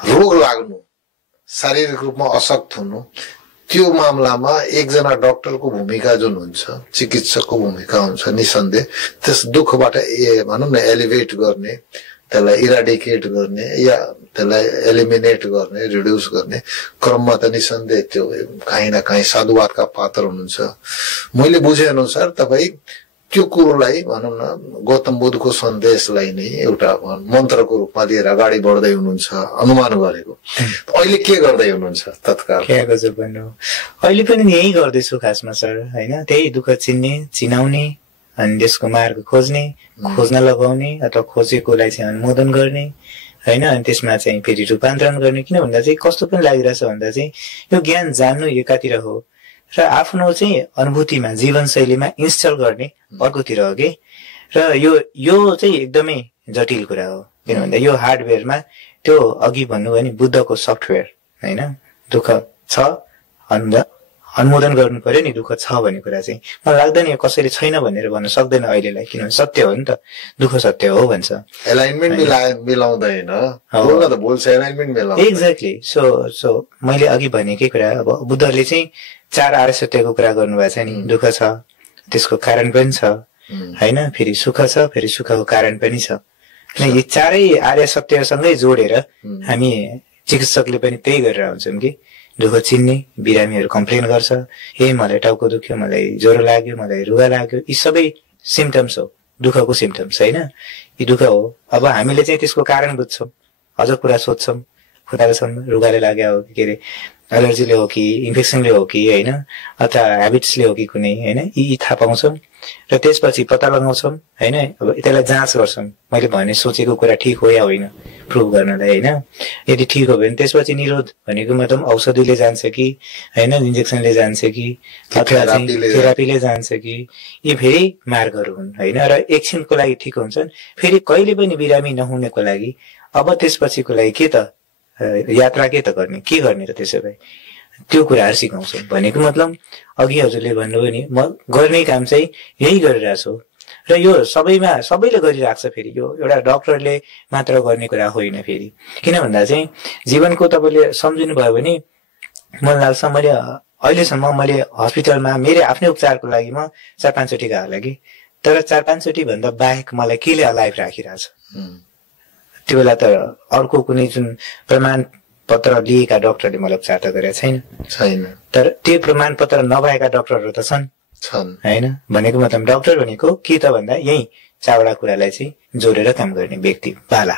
रोग लाग्नु, शारीरिक रूपमा अशक्त हुनु, त्यो मामलामा एकजना डाक्टरको भूमिका जुन हुन्छ, चिकित्सकको भूमिका हुन्छ निसन्देह। त्यस दुःखबाट भनौँ न एलिभेट गर्ने, त्यसलाई इराडिकेट गर्ने या त्यसलाई एलिमिनेट गर्ने, रिड्युस गर्ने क्रममा त निसन्देह त्यो काहीँ न काहीँ साधुवादका पात्र हुनुहुन्छ। मैले बुझे अनुसार तपाईँ त्यो कुरोलाई भनौँ न गौतम बुद्धको सन्देशलाई नै एउटा मन्त्रको रूपमा लिएर अगाडि बढ्दै हुनुहुन्छ अनुमान गरेको। अहिले के गर्दै हुनुहुन्छ तत्काल? के गर्छु भन्नु, अहिले पनि यही गर्दैछु खासमा सर, होइन? त्यही दुःख चिन्ने, चिनाउने, अनि त्यसको मार्ग खोज्ने, खोज्न लगाउने अथवा खोजेकोलाई चाहिँ अनुमोदन गर्ने, होइन? अनि त्यसमा चाहिँ फेरि रूपान्तरण गर्ने। किन भन्दा चाहिँ कस्तो पनि लागिरहेछ भन्दा चाहिँ यो ज्ञान जान्नु एकातिर हो र आफ्नो चाहिँ अनुभूतिमा, जीवनशैलीमा इन्स्टल गर्ने अर्कोतिर हो कि। र यो चाहिँ एकदमै जटिल कुरा हो। किन भन्दा यो हार्डवेयरमा त्यो अघि भन्नुभयो नि बुद्धको सफ्टवेयर, होइन? दुःख छ, अनुमोदन गर्नु पर्यो नि, दुःख छ भन्ने कुरा चाहिँ मलाई लाग्दैन यो कसैले छैन भनेर भन्न सक्दैन अहिलेलाई। किनभने सत्य हो नि त, दुःख सत्य हो भन्छ। एलाइनमेन्ट मिलाउँदैन, बोल्न त बोल्छ, एलाइनमेन्ट मिलाउँदैन। एक्ज्याक्टली। सो मैले अघि भनेकै कुरा, अब बुद्धले चाहिँ 4 आर्य सत्यको कुरा गर्नुभएको छ नि। दुःख छ, त्यसको कारण पनि छ, होइन? फेरि सुख छ, फेरि सुखको कारण पनि छ। यी 4 आर्य सत्यसँगै जोडेर हामी चिकित्सकले पनि त्यही गरेर हुन्छौँ कि दुःख चिन्ने। बिरामीहरू कम्प्लेन गर्छ, मलाई टाउको दुख्यो, मलाई ज्वरो लाग्यो, मलाई रुगा लाग्यो, यी सबै सिम्टम्स हो, दुःखको सिम्टम्स, होइन? यी दुःख हो। अब हामीले चाहिँ त्यसको कारण बुझ्छौँ, अझ कुरा सोध्छौँ, खुट्टाकोसम्म रुगाले लाग्यो हो कि, के अरे एलर्जीले हो कि, इन्फेक्सनले हो कि, होइन? अथवा ह्याबिट्सले हो कि कुनै, होइन? यी थाहा पाउँछौँ र त्यसपछि पत्ता लगाउँछौँ, होइन? अब त्यसलाई जाँच गर्छौँ, मैले भने सोचेको कुरा ठिक हो या होइन प्रुभ गर्नलाई, होइन? यदि ठिक हो भने त्यसपछि निरोध भनेको मतलब औषधिले जान्छ कि, होइन? इन्जेक्सनले जान्छ कि, अथवा थेरापीले जान्छ कि, यी फेरि मार्गहरू हुन्, होइन? र एकछिनको लागि ठिक हुन्छन्, फेरि कहिले पनि बिरामी नहुनेको लागि अब त्यसपछिको लागि के त यात्रा के त गर्ने, के गर्ने त त्यसो भए त्यो कुराहरू सिकाउँछौँ। भनेको मतलब अघि हजुरले भन्नुभयो नि, म गर्ने काम चाहिँ यही गरिरहेको छु र यो सबैले गरिरहेको छ। फेरि यो एउटा डाक्टरले मात्र गर्ने कुरा होइन। फेरि किन भन्दा चाहिँ जीवनको तपाईँले सम्झिनु भयो भने मलाई लाग्छ मैले अहिलेसम्म मैले हस्पिटलमा मेरो आफ्नै उपचारको लागि म 4-5 चोटि गएको होला कि, तर 4-5 चोटि भन्दा बाहेक मलाई केले अलाइभ राखिरहेछ? त्यो बेला त अर्को कुनै जुन प्रमाण पत्र लिएका डाक्टरले मलाई उपचार त गरेका छैन। तर त्यो प्रमाण पत्र नभएका डाक्टरहरू त छन्, होइन? भनेको मतलब डाक्टर भनेको के त भन्दा यही 4वटा कुरालाई चाहिँ जोडेर काम गर्ने व्यक्ति, बाला।